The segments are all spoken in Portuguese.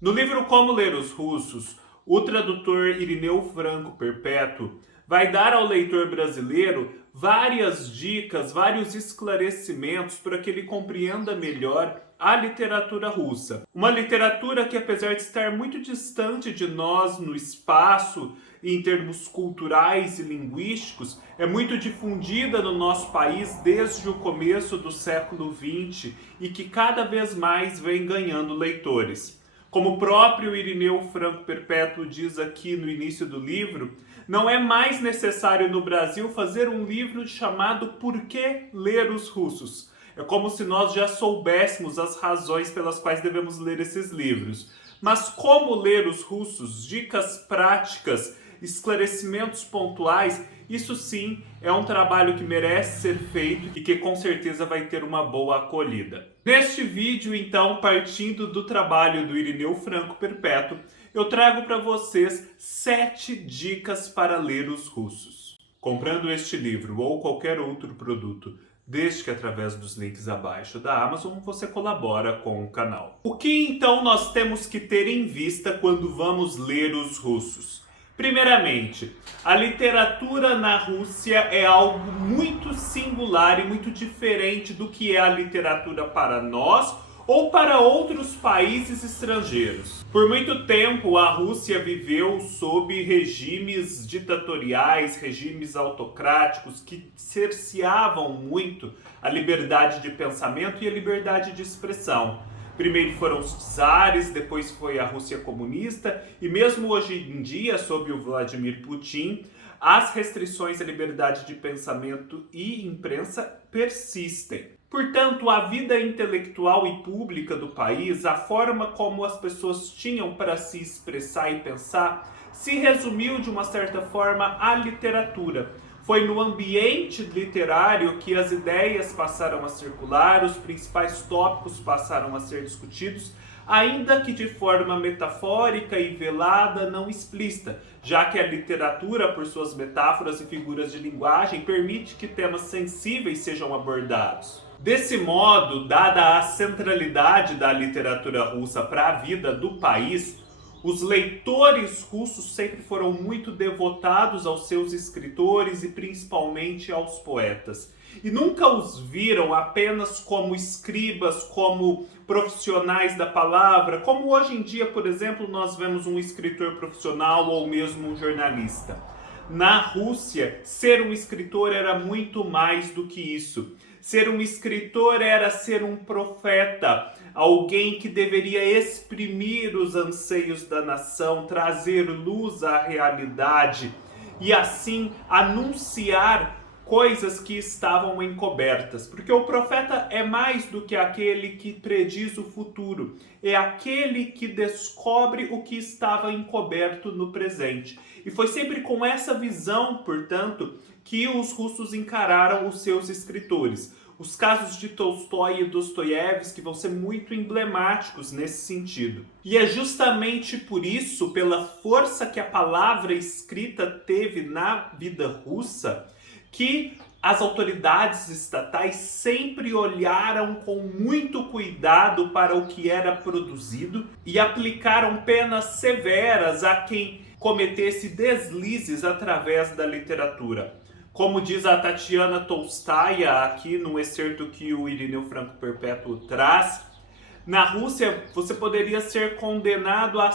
No livro Como Ler os Russos, o tradutor Irineu Franco Perpétuo vai dar ao leitor brasileiro várias dicas, vários esclarecimentos para que ele compreenda melhor a literatura russa. Uma literatura que, apesar de estar muito distante de nós no espaço, em termos culturais e linguísticos, é muito difundida no nosso país desde o começo do século XX e que cada vez mais vem ganhando leitores. Como o próprio Irineu Franco Perpétuo diz aqui no início do livro, não é mais necessário no Brasil fazer um livro chamado Por que Ler os Russos? É como se nós já soubéssemos as razões pelas quais devemos ler esses livros. Mas como ler os russos? Dicas práticas, esclarecimentos pontuais, isso sim é um trabalho que merece ser feito e que com certeza vai ter uma boa acolhida. Neste vídeo, então, partindo do trabalho do Irineu Franco Perpétuo, eu trago para vocês 7 dicas para ler os russos. Comprando este livro ou qualquer outro produto, desde que através dos links abaixo da Amazon você colabora com o canal. O que então nós temos que ter em vista quando vamos ler os russos? Primeiramente, a literatura na Rússia é algo muito singular e muito diferente do que é a literatura para nós ou para outros países estrangeiros. Por muito tempo, a Rússia viveu sob regimes ditatoriais, regimes autocráticos que cerceavam muito a liberdade de pensamento e a liberdade de expressão. Primeiro foram os czares, depois foi a Rússia comunista e mesmo hoje em dia, sob o Vladimir Putin, as restrições à liberdade de pensamento e imprensa persistem. Portanto, a vida intelectual e pública do país, a forma como as pessoas tinham para se expressar e pensar, se resumiu de uma certa forma à literatura. Foi no ambiente literário que as ideias passaram a circular, os principais tópicos passaram a ser discutidos, ainda que de forma metafórica e velada, não explícita, já que a literatura, por suas metáforas e figuras de linguagem, permite que temas sensíveis sejam abordados. Desse modo, dada a centralidade da literatura russa para a vida do país, os leitores russos sempre foram muito devotados aos seus escritores e principalmente aos poetas. E nunca os viram apenas como escribas, como profissionais da palavra, como hoje em dia, por exemplo, nós vemos um escritor profissional ou mesmo um jornalista. Na Rússia, ser um escritor era muito mais do que isso. Ser um escritor era ser um profeta, alguém que deveria exprimir os anseios da nação, trazer luz à realidade e assim anunciar coisas que estavam encobertas. Porque o profeta é mais do que aquele que prediz o futuro, é aquele que descobre o que estava encoberto no presente. E foi sempre com essa visão, portanto, que os russos encararam os seus escritores. Os casos de Tolstói e Dostoiévski vão ser muito emblemáticos nesse sentido. E é justamente por isso, pela força que a palavra escrita teve na vida russa, que as autoridades estatais sempre olharam com muito cuidado para o que era produzido e aplicaram penas severas a quem cometesse deslizes através da literatura. Como diz a Tatiana Tolstaia aqui no excerto que o Irineu Franco Perpétuo traz, na Rússia você poderia ser condenado a,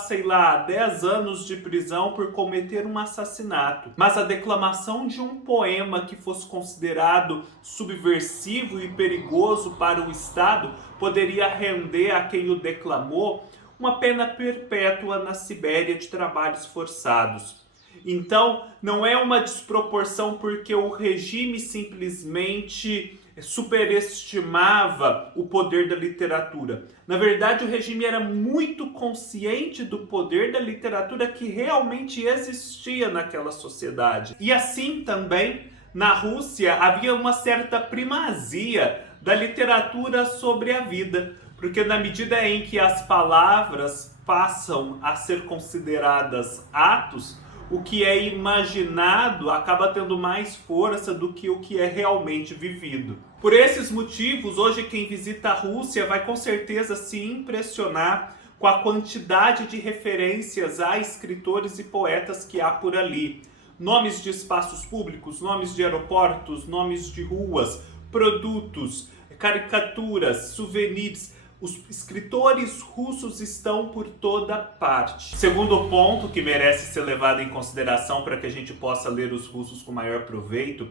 10 anos de prisão por cometer um assassinato. Mas a declamação de um poema que fosse considerado subversivo e perigoso para o Estado poderia render a quem o declamou uma pena perpétua na Sibéria de trabalhos forçados. Então, não é uma desproporção porque o regime simplesmente superestimava o poder da literatura. Na verdade, o regime era muito consciente do poder da literatura que realmente existia naquela sociedade. E assim também, na Rússia, havia uma certa primazia da literatura sobre a vida. Porque na medida em que as palavras passam a ser consideradas atos, o que é imaginado acaba tendo mais força do que o que é realmente vivido. Por esses motivos, hoje quem visita a Rússia vai com certeza se impressionar com a quantidade de referências a escritores e poetas que há por ali. Nomes de espaços públicos, nomes de aeroportos, nomes de ruas, produtos, caricaturas, souvenirs. Os escritores russos estão por toda parte. Segundo ponto que merece ser levado em consideração para que a gente possa ler os russos com maior proveito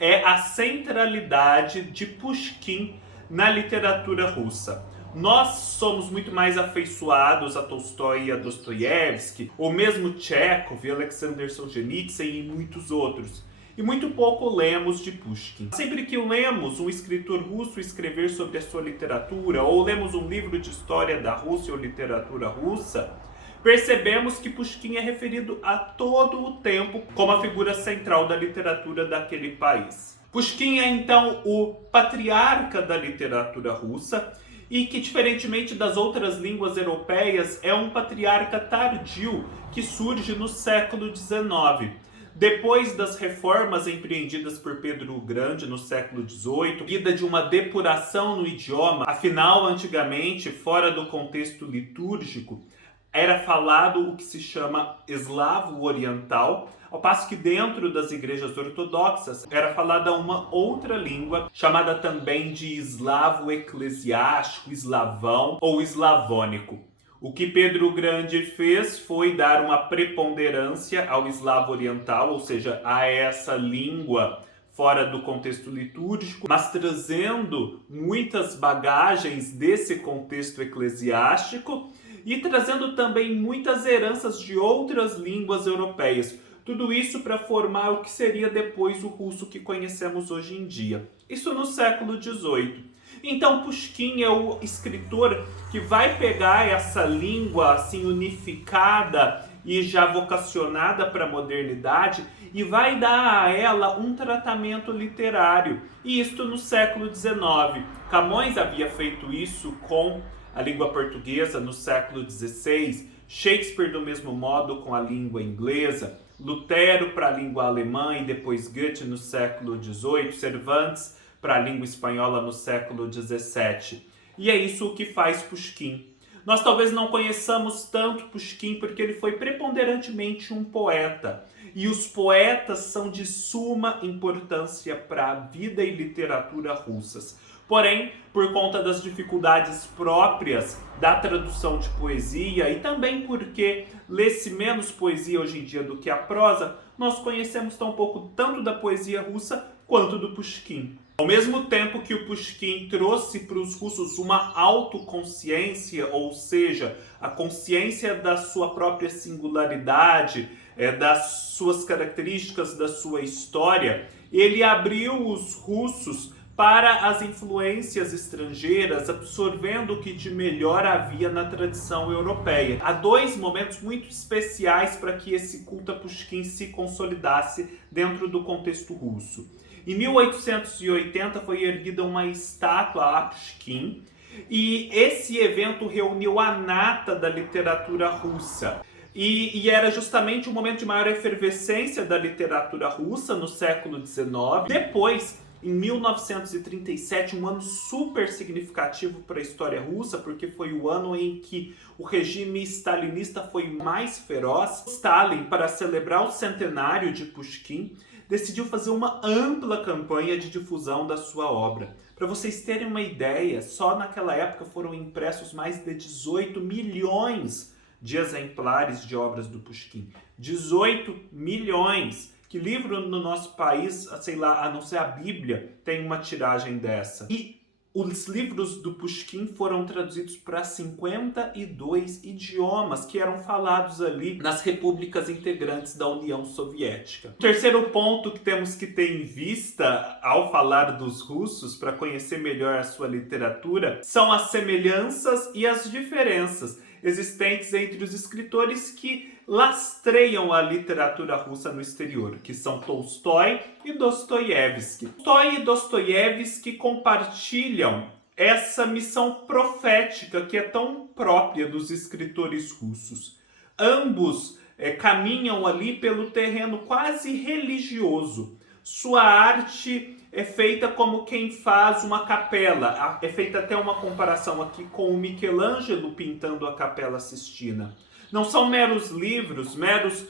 é a centralidade de Pushkin na literatura russa. Nós somos muito mais afeiçoados a Tolstói e a Dostoiévski, ou mesmo Chekhov, Alexander Solzhenitsyn e muitos outros. E muito pouco lemos de Pushkin. Sempre que lemos um escritor russo escrever sobre a sua literatura, ou lemos um livro de história da Rússia ou literatura russa, percebemos que Pushkin é referido a todo o tempo como a figura central da literatura daquele país. Pushkin é então o patriarca da literatura russa, e que, diferentemente das outras línguas europeias, é um patriarca tardio que surge no século XIX. Depois das reformas empreendidas por Pedro o Grande no século XVIII, vida de uma depuração no idioma, afinal, antigamente, fora do contexto litúrgico, era falado o que se chama eslavo oriental, ao passo que dentro das igrejas ortodoxas era falada uma outra língua, chamada também de eslavo eclesiástico, eslavão ou eslavônico. O que Pedro o Grande fez foi dar uma preponderância ao eslavo oriental, ou seja, a essa língua fora do contexto litúrgico, mas trazendo muitas bagagens desse contexto eclesiástico e trazendo também muitas heranças de outras línguas europeias. Tudo isso para formar o que seria depois o russo que conhecemos hoje em dia. Isso no século XVIII. Então Pushkin é o escritor que vai pegar essa língua assim unificada e já vocacionada para a modernidade e vai dar a ela um tratamento literário. E isto no século XIX. Camões havia feito isso com a língua portuguesa no século XVI, Shakespeare do mesmo modo com a língua inglesa, Lutero para a língua alemã e depois Goethe no século XVIII, Cervantes para a língua espanhola no século XVII. E é isso o que faz Pushkin. Nós talvez não conheçamos tanto Pushkin porque ele foi preponderantemente um poeta. E os poetas são de suma importância para a vida e literatura russas. Porém, por conta das dificuldades próprias da tradução de poesia e também porque lê-se menos poesia hoje em dia do que a prosa, nós conhecemos tão pouco tanto da poesia russa quanto do Pushkin. Ao mesmo tempo que o Pushkin trouxe para os russos uma autoconsciência, ou seja, a consciência da sua própria singularidade, das suas características, da sua história, ele abriu os russos para as influências estrangeiras, absorvendo o que de melhor havia na tradição europeia. Há dois momentos muito especiais para que esse culto a Pushkin se consolidasse dentro do contexto russo. Em 1880 foi erguida uma estátua a Pushkin e esse evento reuniu a nata da literatura russa. E era justamente o momento de maior efervescência da literatura russa no século XIX. Depois, em 1937, um ano super significativo para a história russa, porque foi o ano em que o regime stalinista foi mais feroz. Stalin, para celebrar o centenário de Pushkin, decidiu fazer uma ampla campanha de difusão da sua obra. Para vocês terem uma ideia, só naquela época foram impressos mais de 18 milhões de exemplares de obras do Pushkin. 18 milhões! Que livro no nosso país, sei lá, a não ser a Bíblia, tem uma tiragem dessa? E os livros do Pushkin foram traduzidos para 52 idiomas que eram falados ali nas repúblicas integrantes da União Soviética. O terceiro ponto que temos que ter em vista ao falar dos russos, para conhecer melhor a sua literatura, são as semelhanças e as diferenças existentes entre os escritores que lastreiam a literatura russa no exterior, que são Tolstói e Dostoiévski. Tolstói e Dostoiévski compartilham essa missão profética que é tão própria dos escritores russos. Ambos caminham ali pelo terreno quase religioso. Sua arte é feita como quem faz uma capela. É feita até uma comparação aqui com o Michelangelo pintando a Capela Sistina. Não são meros livros, meros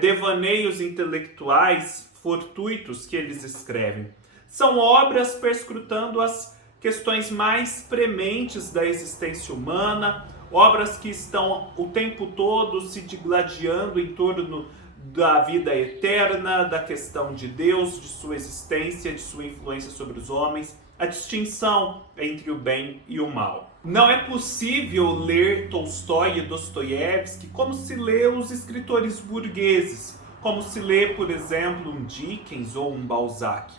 devaneios intelectuais fortuitos que eles escrevem. São obras perscrutando as questões mais prementes da existência humana, obras que estão o tempo todo se digladiando em torno da vida eterna, da questão de Deus, de sua existência, de sua influência sobre os homens, a distinção entre o bem e o mal. Não é possível ler Tolstói e Dostoiévski como se lê os escritores burgueses, como se lê, por exemplo, um Dickens ou um Balzac.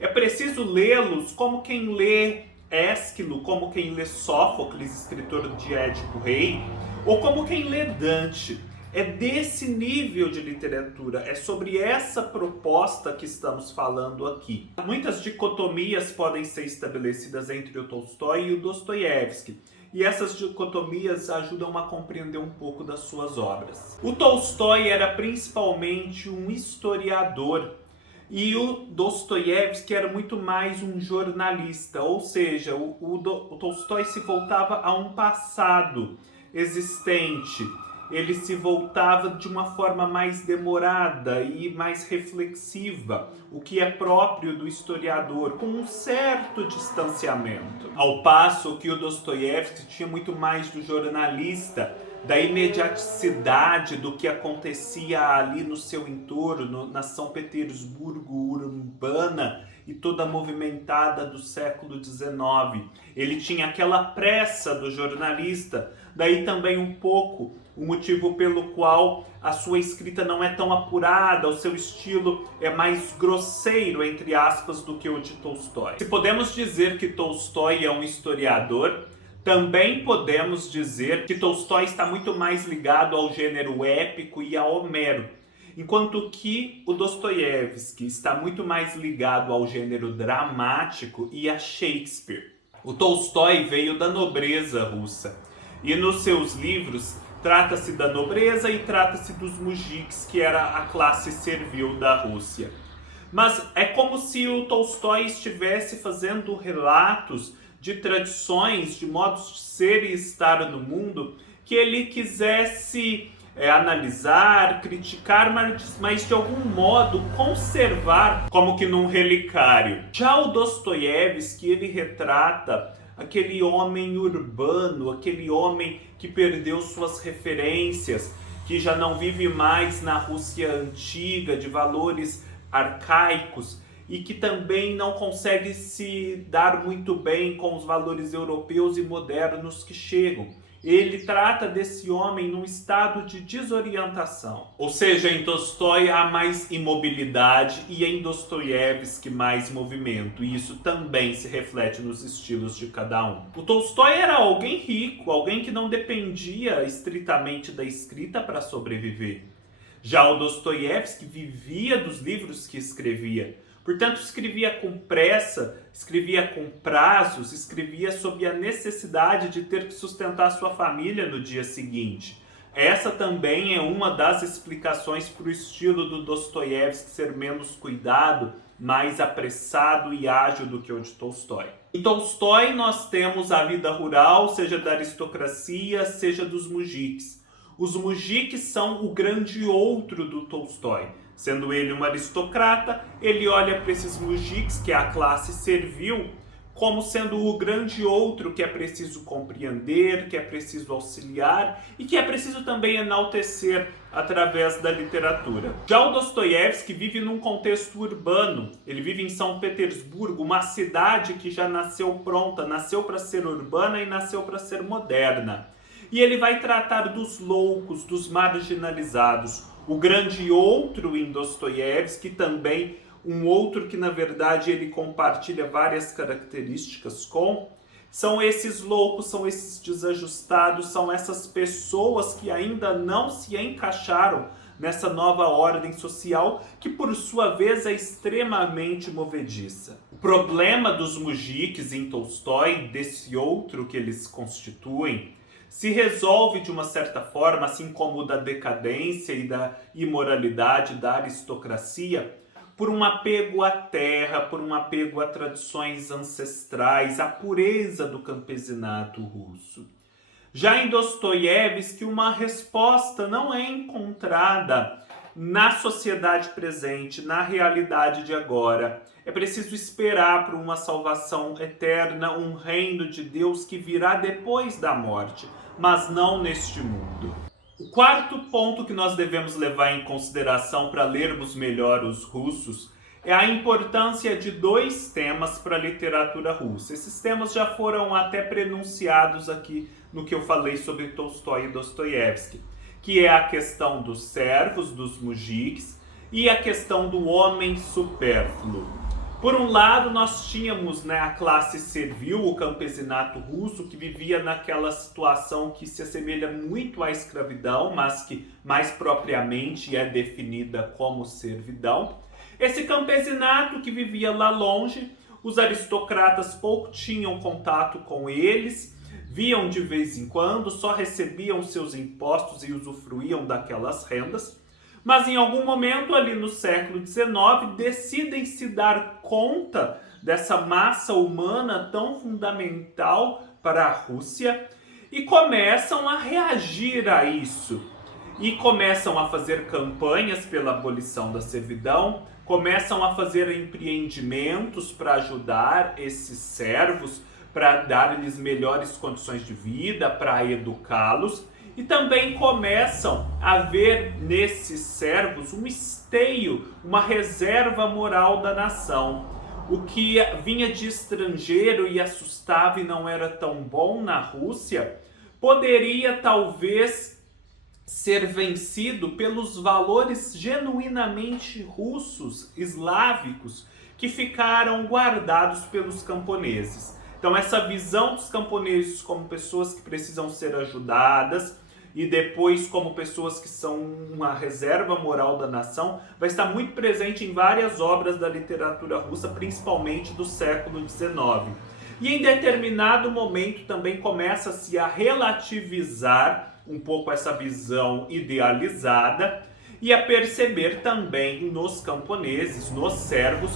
É preciso lê-los como quem lê Ésquilo, como quem lê Sófocles, escritor de Édipo Rei, ou como quem lê Dante. É desse nível de literatura, é sobre essa proposta que estamos falando aqui. Muitas dicotomias podem ser estabelecidas entre o Tolstói e o Dostoiévski, e essas dicotomias ajudam a compreender um pouco das suas obras. O Tolstói era principalmente um historiador, e o Dostoiévski era muito mais um jornalista, ou seja, o Tolstói se voltava a um passado existente. Ele se voltava de uma forma mais demorada e mais reflexiva, o que é próprio do historiador, com um certo distanciamento. Ao passo que o Dostoiévski tinha muito mais do jornalista, da imediaticidade do que acontecia ali no seu entorno, na São Petersburgo urbana e toda movimentada do século XIX. Ele tinha aquela pressa do jornalista, daí também um pouco o motivo pelo qual a sua escrita não é tão apurada, o seu estilo é mais grosseiro, entre aspas, do que o de Tolstói. Se podemos dizer que Tolstói é um historiador, também podemos dizer que Tolstói está muito mais ligado ao gênero épico e a Homero, enquanto que o Dostoiévski está muito mais ligado ao gênero dramático e a Shakespeare. O Tolstói veio da nobreza russa e nos seus livros trata-se da nobreza e trata-se dos mujiks, que era a classe servil da Rússia. Mas é como se o Tolstói estivesse fazendo relatos de tradições, de modos de ser e estar no mundo, que ele quisesse analisar, criticar, mas de algum modo conservar como que num relicário. Já o Dostoiévski, ele retrata aquele homem urbano, aquele homem que perdeu suas referências, que já não vive mais na Rússia antiga, de valores arcaicos, e que também não consegue se dar muito bem com os valores europeus e modernos que chegam. Ele trata desse homem num estado de desorientação. Ou seja, em Tolstói há mais imobilidade e em Dostoiévski mais movimento. E isso também se reflete nos estilos de cada um. O Tolstói era alguém rico, alguém que não dependia estritamente da escrita para sobreviver. Já o Dostoiévski vivia dos livros que escrevia. Portanto, escrevia com pressa, escrevia com prazos, escrevia sob a necessidade de ter que sustentar sua família no dia seguinte. Essa também é uma das explicações para o estilo do Dostoiévski ser menos cuidado, mais apressado e ágil do que o de Tolstói. Em Tolstói nós temos a vida rural, seja da aristocracia, seja dos mujiks. Os mujiks são o grande outro do Tolstói. Sendo ele um aristocrata, ele olha para esses mujiks, que é a classe servil, como sendo o grande outro que é preciso compreender, que é preciso auxiliar e que é preciso também enaltecer através da literatura. Já o Dostoiévski vive num contexto urbano. Ele vive em São Petersburgo, uma cidade que já nasceu pronta, nasceu para ser urbana e nasceu para ser moderna. E ele vai tratar dos loucos, dos marginalizados. O grande outro em Dostoiévski, também um outro que na verdade ele compartilha várias características com, são esses loucos, são esses desajustados, são essas pessoas que ainda não se encaixaram nessa nova ordem social, que por sua vez é extremamente movediça. O problema dos mujiks em Tolstói, desse outro que eles constituem, se resolve de uma certa forma, assim como o da decadência e da imoralidade da aristocracia, por um apego à terra, por um apego a tradições ancestrais, à pureza do campesinato russo. Já em Dostoiévski, uma resposta não é encontrada na sociedade presente, na realidade de agora. É preciso esperar por uma salvação eterna, um reino de Deus que virá depois da morte, mas não neste mundo. O quarto ponto que nós devemos levar em consideração para lermos melhor os russos é a importância de dois temas para a literatura russa. Esses temas já foram até prenunciados aqui no que eu falei sobre Tolstói e Dostoiévski, que é a questão dos servos, dos mujiks, e a questão do homem supérfluo. Por um lado, nós tínhamos, a classe servil, o campesinato russo, que vivia naquela situação que se assemelha muito à escravidão, mas que mais propriamente é definida como servidão. Esse campesinato que vivia lá longe, os aristocratas pouco tinham contato com eles, viam de vez em quando, só recebiam seus impostos e usufruíam daquelas rendas, mas em algum momento ali no século XIX decidem se dar conta dessa massa humana tão fundamental para a Rússia e começam a reagir a isso. E começam a fazer campanhas pela abolição da servidão, começam a fazer empreendimentos para ajudar esses servos, para dar-lhes melhores condições de vida, para educá-los, e também começam a ver nesses servos um esteio, uma reserva moral da nação. O que vinha de estrangeiro e assustava e não era tão bom na Rússia, poderia talvez ser vencido pelos valores genuinamente russos, eslávicos, que ficaram guardados pelos camponeses. Então essa visão dos camponeses como pessoas que precisam ser ajudadas e depois como pessoas que são uma reserva moral da nação vai estar muito presente em várias obras da literatura russa, principalmente do século XIX. E em determinado momento também começa-se a relativizar um pouco essa visão idealizada e a perceber também nos camponeses, nos servos,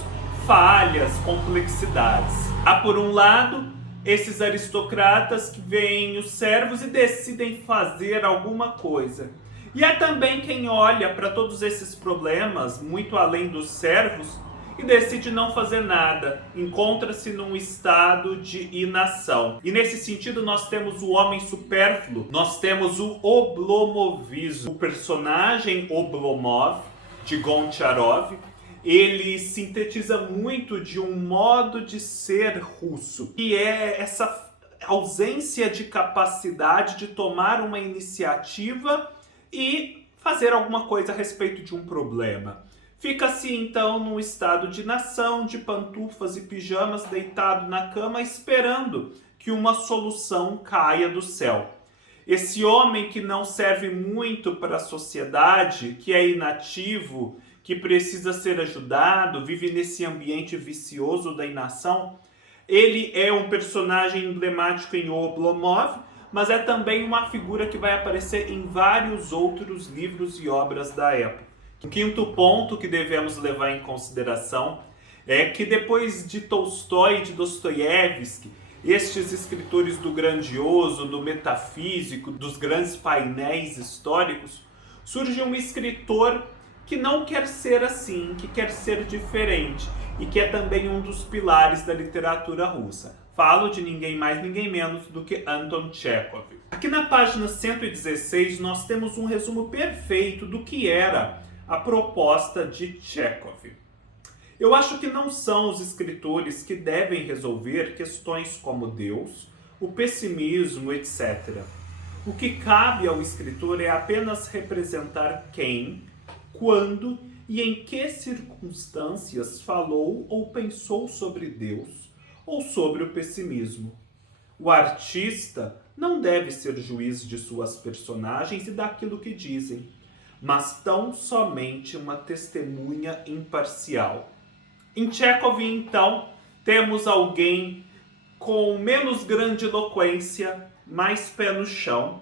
falhas, complexidades. Há por um lado esses aristocratas que veem os servos e decidem fazer alguma coisa. E há também quem olha para todos esses problemas, muito além dos servos, e decide não fazer nada, encontra-se num estado de inação. E nesse sentido nós temos o homem supérfluo, nós temos o oblomovismo. O personagem Oblomov, de Goncharov, ele sintetiza muito de um modo de ser russo, que é essa ausência de capacidade de tomar uma iniciativa e fazer alguma coisa a respeito de um problema. Fica-se então num estado de inação, de pantufas e pijamas, deitado na cama, esperando que uma solução caia do céu. Esse homem que não serve muito para a sociedade, que é inativo, que precisa ser ajudado, vive nesse ambiente vicioso da inação, ele é um personagem emblemático em Oblomov, mas é também uma figura que vai aparecer em vários outros livros e obras da época. O quinto ponto que devemos levar em consideração é que depois de Tolstói e de Dostoiévski, estes escritores do grandioso, do metafísico, dos grandes painéis históricos, surge um escritor que não quer ser assim, que quer ser diferente e que é também um dos pilares da literatura russa. Falo de ninguém mais, ninguém menos do que Anton Chekhov. Aqui na página 116 nós temos um resumo perfeito do que era a proposta de Chekhov. Eu acho que não são os escritores que devem resolver questões como Deus, o pessimismo, etc. O que cabe ao escritor é apenas representar quem, quando e em que circunstâncias falou ou pensou sobre Deus ou sobre o pessimismo. O artista não deve ser juiz de suas personagens e daquilo que dizem, mas tão somente uma testemunha imparcial. Em Chekhov, então, temos alguém com menos grandiloquência, mais pé no chão,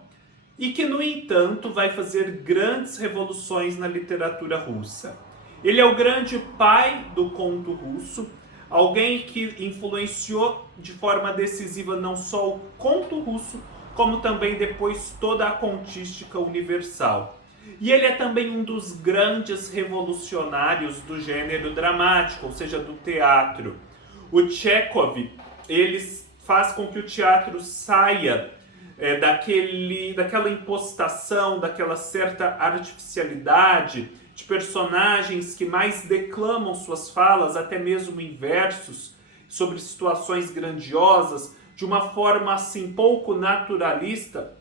e que, no entanto, vai fazer grandes revoluções na literatura russa. Ele é o grande pai do conto russo, alguém que influenciou de forma decisiva não só o conto russo, como também depois toda a contística universal. E ele é também um dos grandes revolucionários do gênero dramático, ou seja, do teatro. O Chekhov, ele faz com que o teatro saia daquela impostação, daquela certa artificialidade de personagens que mais declamam suas falas, até mesmo em versos, sobre situações grandiosas, de uma forma assim pouco naturalista,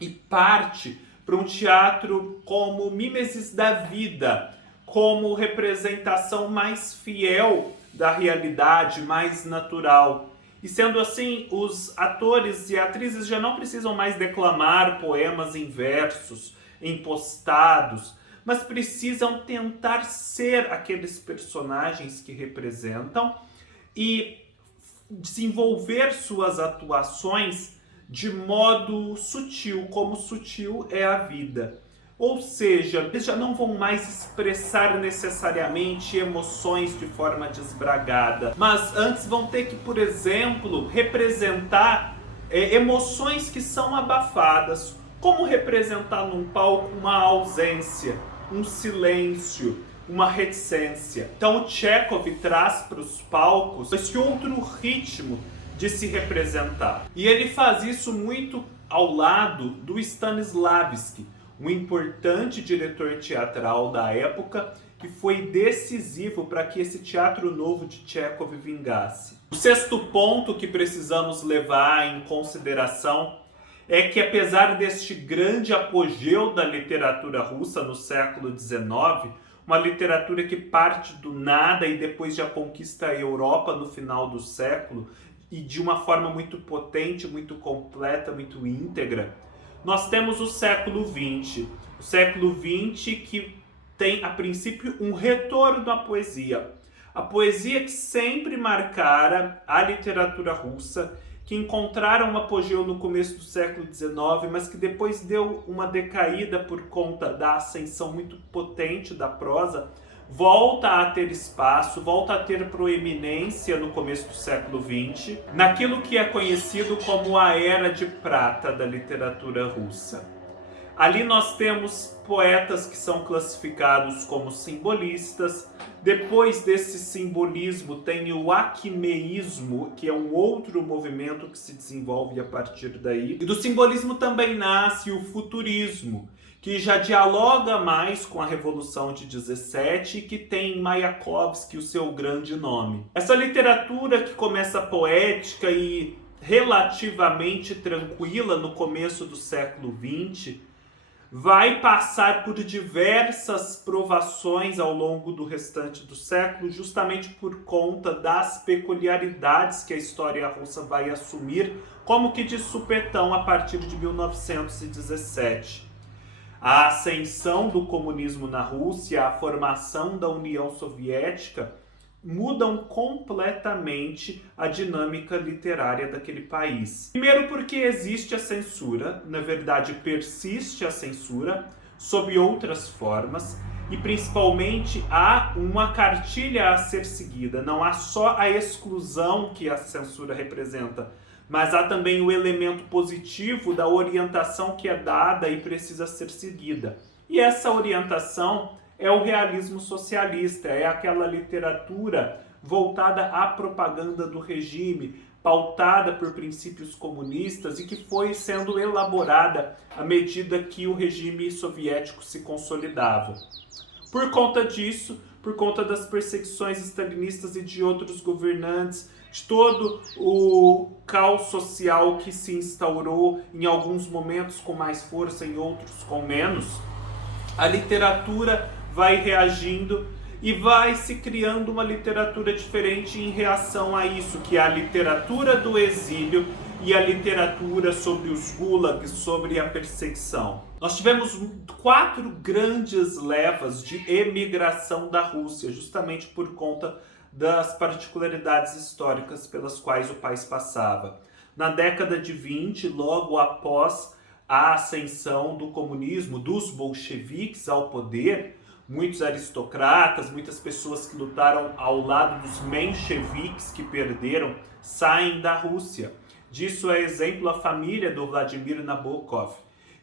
e parte para um teatro como mimesis da vida, como representação mais fiel da realidade, mais natural. E sendo assim, os atores e atrizes já não precisam mais declamar poemas em versos, impostados, mas precisam tentar ser aqueles personagens que representam e desenvolver suas atuações de modo sutil, como sutil é a vida. Ou seja, eles já não vão mais expressar necessariamente emoções de forma desbragada, mas antes vão ter que, por exemplo, representar emoções que são abafadas. Como representar num palco uma ausência, um silêncio, uma reticência. Então o Chekhov traz para os palcos esse outro ritmo de se representar. E ele faz isso muito ao lado do Stanislavski, um importante diretor teatral da época que foi decisivo para que esse teatro novo de Chekhov vingasse. O sexto ponto que precisamos levar em consideração é que, apesar deste grande apogeu da literatura russa no século XIX, uma literatura que parte do nada e depois já conquista a Europa no final do século, e de uma forma muito potente, muito completa, muito íntegra, nós temos o século XX. O século XX que tem, a princípio, um retorno à poesia. A poesia que sempre marcara a literatura russa, que encontraram um apogeu no começo do século XIX, mas que depois deu uma decaída por conta da ascensão muito potente da prosa, volta a ter espaço, volta a ter proeminência no começo do século XX, naquilo que é conhecido como a Era de Prata da literatura russa. Ali nós temos poetas que são classificados como simbolistas. Depois desse simbolismo tem o acmeísmo, que é um outro movimento que se desenvolve a partir daí. E do simbolismo também nasce o futurismo, que já dialoga mais com a Revolução de 17 e que tem em Mayakovsky o seu grande nome. Essa literatura que começa poética e relativamente tranquila no começo do século XX, vai passar por diversas provações ao longo do restante do século, justamente por conta das peculiaridades que a história russa vai assumir, como que de supetão a partir de 1917. A ascensão do comunismo na Rússia, a formação da União Soviética, mudam completamente a dinâmica literária daquele país. Primeiro porque existe a censura, na verdade persiste a censura, sob outras formas, e principalmente há uma cartilha a ser seguida. Não há só a exclusão que a censura representa, mas há também o elemento positivo da orientação que é dada e precisa ser seguida. E essa orientação é o realismo socialista, é aquela literatura voltada à propaganda do regime, pautada por princípios comunistas e que foi sendo elaborada à medida que o regime soviético se consolidava. Por conta disso, por conta das perseguições stalinistas e de outros governantes, de todo o caos social que se instaurou, em alguns momentos com mais força, em outros com menos, a literatura vai reagindo e vai se criando uma literatura diferente em reação a isso, que é a literatura do exílio e a literatura sobre os gulags, sobre a perseguição. Nós tivemos 4 grandes levas de emigração da Rússia, justamente por conta das particularidades históricas pelas quais o país passava. Na década de 20, logo após a ascensão do comunismo, dos bolcheviques ao poder, muitos aristocratas, muitas pessoas que lutaram ao lado dos mencheviques que perderam, saem da Rússia. Disso é exemplo a família do Vladimir Nabokov,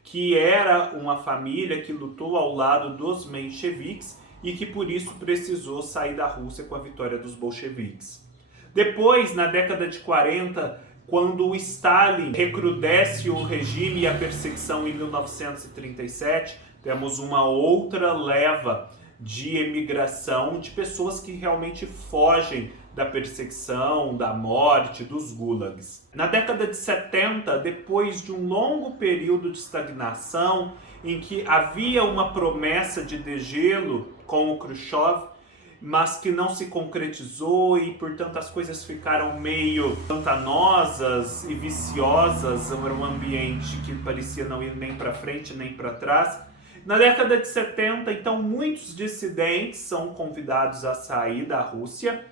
que era uma família que lutou ao lado dos mencheviques e que por isso precisou sair da Rússia com a vitória dos bolcheviques. Depois, na década de 40, quando o Stalin recrudesce o regime e a perseguição em 1937, temos uma outra leva de emigração de pessoas que realmente fogem da perseguição, da morte, dos gulags. Na década de 70, depois de um longo período de estagnação, em que havia uma promessa de degelo com o Khrushchev, mas que não se concretizou e, portanto, as coisas ficaram meio pantanosas e viciosas, era um ambiente que parecia não ir nem para frente nem para trás. Na década de 70, então, muitos dissidentes são convidados a sair da Rússia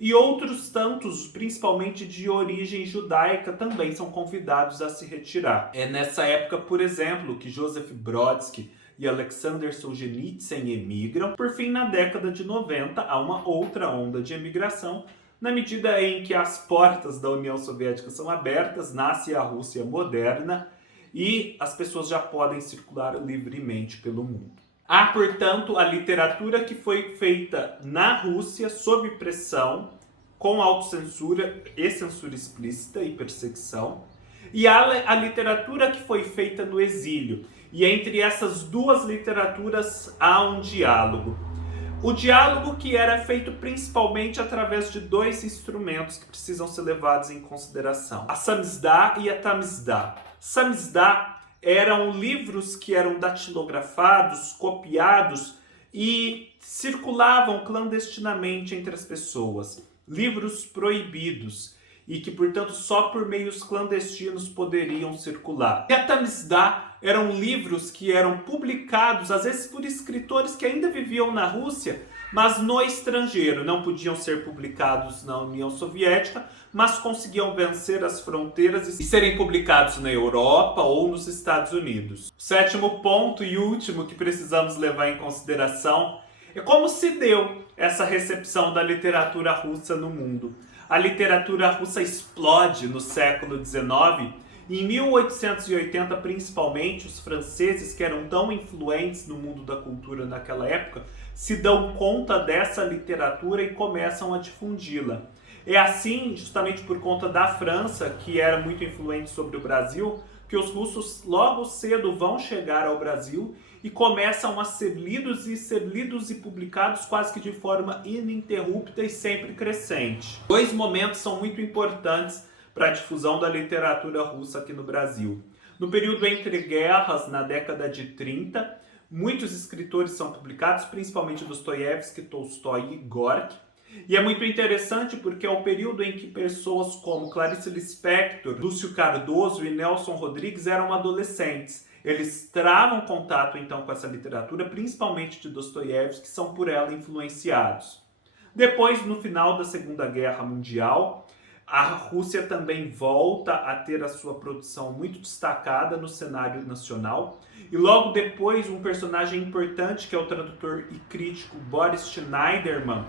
e outros tantos, principalmente de origem judaica, também são convidados a se retirar. É nessa época, por exemplo, que Joseph Brodsky e Alexander Solzhenitsyn emigram. Por fim, na década de 90, há uma outra onda de emigração. Na medida em que as portas da União Soviética são abertas, nasce a Rússia moderna e as pessoas já podem circular livremente pelo mundo. Há, portanto, a literatura que foi feita na Rússia sob pressão, com autocensura e censura explícita e perseguição, e há a literatura que foi feita no exílio. E entre essas duas literaturas há um diálogo. O diálogo que era feito principalmente através de dois instrumentos que precisam ser levados em consideração: a samizdat e a tamizdat. Samizdat eram livros que eram datilografados, copiados e circulavam clandestinamente entre as pessoas. Livros proibidos e que, portanto, só por meios clandestinos poderiam circular. E a tamizdat eram livros que eram publicados, às vezes por escritores que ainda viviam na Rússia, mas no estrangeiro. Não podiam ser publicados na União Soviética, mas conseguiam vencer as fronteiras e serem publicados na Europa ou nos Estados Unidos. O sétimo ponto e último que precisamos levar em consideração é como se deu essa recepção da literatura russa no mundo. A literatura russa explode no século XIX. Em 1880, principalmente, os franceses, que eram tão influentes no mundo da cultura naquela época, se dão conta dessa literatura e começam a difundi-la. É assim, justamente por conta da França, que era muito influente sobre o Brasil, que os russos logo cedo vão chegar ao Brasil e começam a ser lidos e publicados quase que de forma ininterrupta e sempre crescente. Dois momentos são muito importantes para a difusão da literatura russa aqui no Brasil. No período entre guerras, na década de 30, muitos escritores são publicados, principalmente Dostoiévski, Tolstói e Gorky. E é muito interessante porque é o período em que pessoas como Clarice Lispector, Lúcio Cardoso e Nelson Rodrigues eram adolescentes. Eles travam contato então com essa literatura, principalmente de Dostoiévski, que são por ela influenciados. Depois, no final da Segunda Guerra Mundial, a Rússia também volta a ter a sua produção muito destacada no cenário nacional. E logo depois, um personagem importante, que é o tradutor e crítico Boris Schneiderman,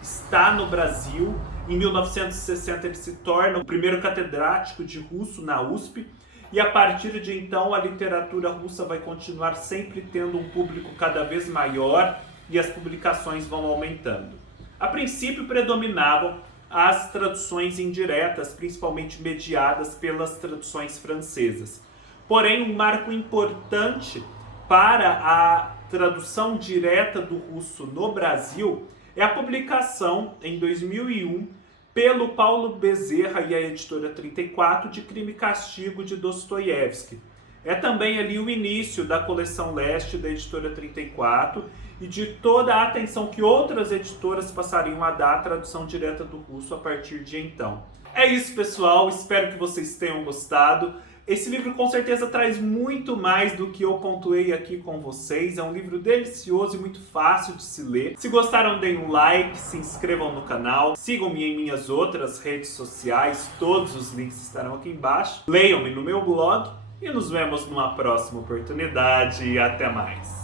está no Brasil. Em 1960 ele se torna o primeiro catedrático de russo na USP, e a partir de então a literatura russa vai continuar sempre tendo um público cada vez maior e as publicações vão aumentando. A princípio predominavam as traduções indiretas, principalmente mediadas pelas traduções francesas. Porém, um marco importante para a tradução direta do russo no Brasil é a publicação, em 2001, pelo Paulo Bezerra e a editora 34, de Crime e Castigo de Dostoiévski. É também ali o início da coleção Leste da editora 34 e de toda a atenção que outras editoras passariam a dar à tradução direta do russo a partir de então. É isso, pessoal. Espero que vocês tenham gostado. Esse livro com certeza traz muito mais do que eu pontuei aqui com vocês. É um livro delicioso e muito fácil de se ler. Se gostaram, deem um like, se inscrevam no canal, sigam-me em minhas outras redes sociais, todos os links estarão aqui embaixo. Leiam-me no meu blog e nos vemos numa próxima oportunidade. Até mais!